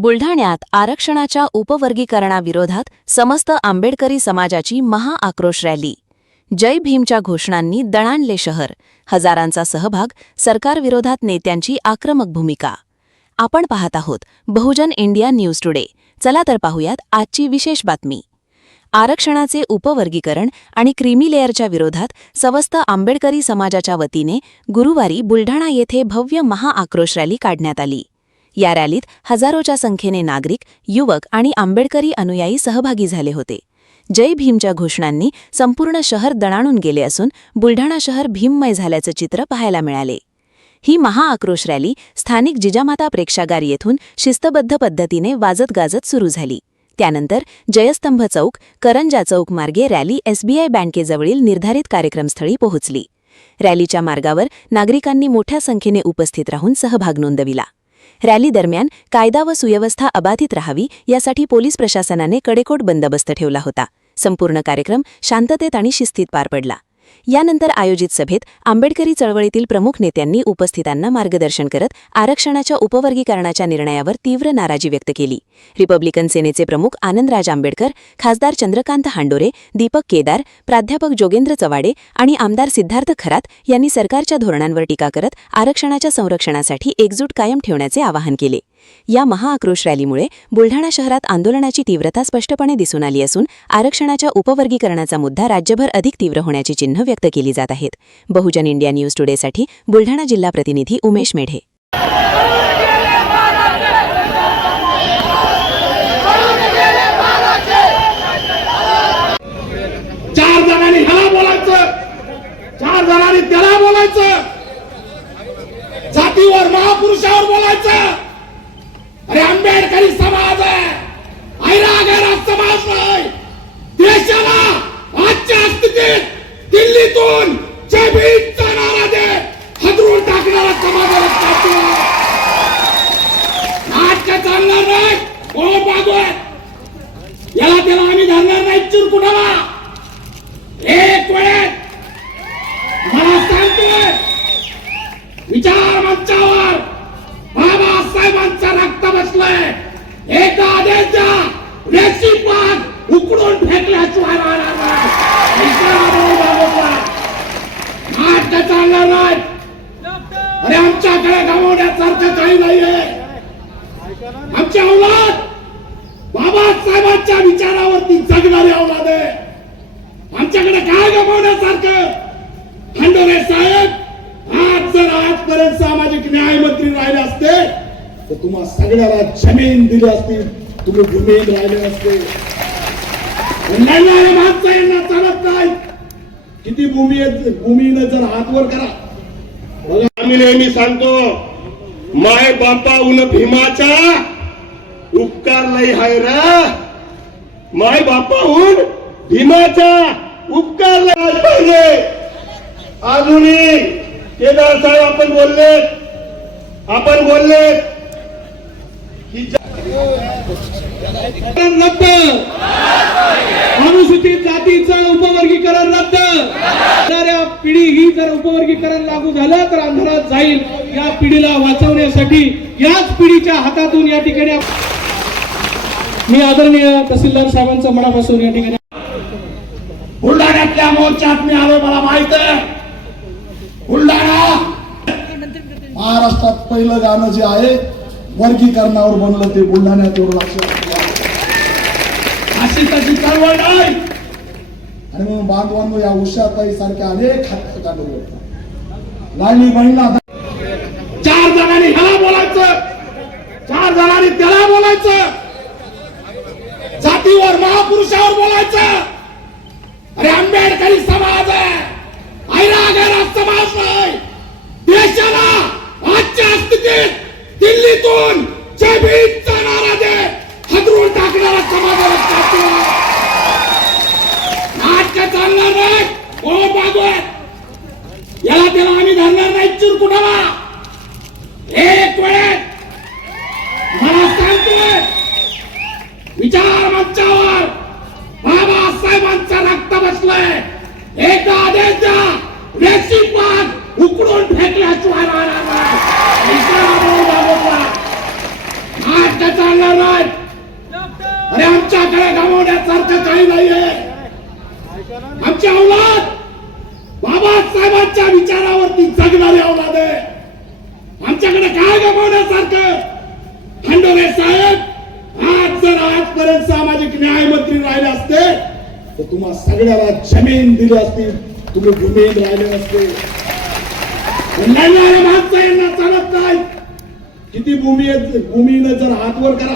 बुलढाण्यात आरक्षणाच्या उपवर्गीकरणाविरोधात समस्त आंबेडकरी समाजाची महाआक्रोश रॅली. जय भीमच्या घोषणांनी दणाणले शहर. हजारांचा सहभाग. सरकारविरोधात नेत्यांची आक्रमक भूमिका. आपण पाहत आहोत बहुजन इंडिया न्यूज टुडे. चला तर पाहूयात आजची विशेष बातमी. आरक्षणाचे उपवर्गीकरण आणि क्रीमी लेअरच्या विरोधात समस्त आंबेडकरी समाजाच्या वतीने गुरुवारी बुलढाणा येथे भव्य महाआक्रोश रॅली काढण्यात आली. या रॅलीत हजारोच्या संख्येने नागरिक, युवक आणि आंबेडकरी अनुयायी सहभागी झाले होते. जय भीमच्या घोषणांनी संपूर्ण शहर दणाणून गेले असून बुलढाणा शहर भीममय झाल्याचं चित्र पाहायला मिळाले. ही महाआक्रोश रॅली स्थानिक जिजामाता प्रेक्षागार येथून शिस्तबद्ध पद्धतीने वाजत गाजत सुरू झाली. त्यानंतर जयस्तंभ चौक, करंजा चौक मार्गे रॅली SBI बँकेजवळील निर्धारित कार्यक्रमस्थळी पोहोचली. रॅलीच्या मार्गावर नागरिकांनी मोठ्या संख्येने उपस्थित राहून सहभाग नोंदविला. रॅली दरम्यान कायदा व सुव्यवस्था अबाधित राहावी यासाठी पोलीस प्रशासनाने कडेकोट बंदोबस्त ठेवला होता. संपूर्ण कार्यक्रम शांततेत आणि शिस्तीत पार पडला. यानंतर आयोजित सभेत आंबेडकरी चळवळीतील प्रमुख नेत्यांनी उपस्थितांना मार्गदर्शन करत आरक्षणाच्या उपवर्गीकरणाच्या निर्णयावर तीव्र नाराजी व्यक्त केली. रिपब्लिकन सेनेचे प्रमुख आनंदराज आंबेडकर, खासदार चंद्रकांत हांडोरे, दीपक केदार, प्राध्यापक जोगेंद्र चवाडे आणि आमदार सिद्धार्थ खरात यांनी सरकारच्या धोरणांवर टीका करत आरक्षणाच्या संरक्षणासाठी एकजूट कायम ठेवण्याचे आवाहन केले. या महाआक्रोश रॅलीमुळे बुलढाणा शहरात आंदोलनाची तीव्रता स्पष्टपणे दिसून आली असून आरक्षणाच्या उपवर्गीकरणाचा मुद्दा राज्यभर अधिक तीव्र होण्याची चिन्ह व्यक्त केली जात आहेत. बहुजन इंडिया न्यूज टुडेसाठी बुलढाणा जिल्हा प्रतिनिधी उमेश मेढे. चार जणांनी ह्याला बोलायचं, चार जणांनी त्याला बोलायचं, जातीवर महापुरुषावर बोलायचं. अरे आंबेडकरी समाज आहे, ऐरागैरा समाज नाही. देशाला आजच्या स्थितीत दिल्लीतून जय भीमचा नारा दे हदरून टाकणारा समाजाला नाटक चालणार नाही. हो भागवत याला त्याला आम्ही धरणार नाही चिरकुटाला. एक वेळेत मला सांगतोय विचार मंचावर बाबासाहेबांचा रक्त बसलंय. एकदा आदेश द्या, रेसिपात उकडून फेकल्याशिवाय राहणार नाही. नाटक चालणार नाही. अरे आमच्याकडे गमावण्यासारखं काही नाहीये. आमच्या औलाद बाबासाहेबांच्या विचारावरती जगणारी औलाद आहे. आमच्याकडे काय गमावण्यासारखं? हांडोरे साहेब, आज जर आजपर्यंत सामाजिक न्याय मंत्री राहिले असते तर तुम्हा सगळ्याला जमीन दिली असती, तुम्ही भूमीत राहिले असते. लढणारे माणसं यांना चालत नाही. किती भूमीनं जर हातवर करा. आम्ही नेहमी सांगतो माय बापाहून भीमाचा उपकार लई हाय रा. माय बापाहून भीमाचा उपकार लई पाहिजे. अजूनही केदार साहेब आपण बोलले की रद्द, अनुसूचित जातीचं उपवर्गीकरण रद्द. येणाऱ्या पिढी ही जर उपवर्गीकरण लागू झालं तर अंधारात जाईल. या पिढीला वाचवण्यासाठी याच पिढीच्या हातातून या ठिकाणी मी आदरणीय तहसीलदार साहेबांचं मनापासून या ठिकाणी बुलढाण्यातल्या मोर्चात मी आलो. मला माहित आहे बुलढाणा महाराष्ट्रात पहिलं गाणं जे आहे वर्गीकरणावर बनलं ते बुलढाण्यात एवढं लक्षात अशी तशी चळवळ नाही. आणि म्हणून बांधवांनो या उषाताई सारख्या अनेक हात लाडली बहिणीला चार जणांनी ह्याला बोलायचं, चार जणांनी त्याला बोलायचं, जातीवर महापुरुषावर बोलायचं. अरे आंबेडकरी समाज आहे, ऐरागैरा समाज नाही. देशाला आजच्या स्थितीत दिल्लीतून जय भीमचा नारा दे हदरून टाकणारा समाजाला नाटक चालणार नाही. हो भागवत याला त्याला आम्ही धरणार नाही चिरकुटाला. एक वेळेत मला सांगतोय विचार मंचावर बाबासाहेबांचा रक्त बसलंय. एकदा आदेश द्या, रेसिपात उकडून फेकल्याशिवाय राहणार नाही. नाटक चालणार नाही. अरे आमच्याकडे गमावण्यासारखं काही नाहीये. आमची औलाद बाबासाहेबांच्या विचारावरती जगणारी औलाद आहे. आमच्याकडे काय गमावण्यासारखं? खंडोरे साहेब, आज जर आजपर्यंत सामाजिक न्याय मंत्री राहिले असते तर तुम्हा सगळ्याला जमीन दिली असती, तुम्ही भूमीहीन राहिले असते. लढणाऱ्या माणसं यांना चालत नाही. किती भूमीहीन जर हात वर करा,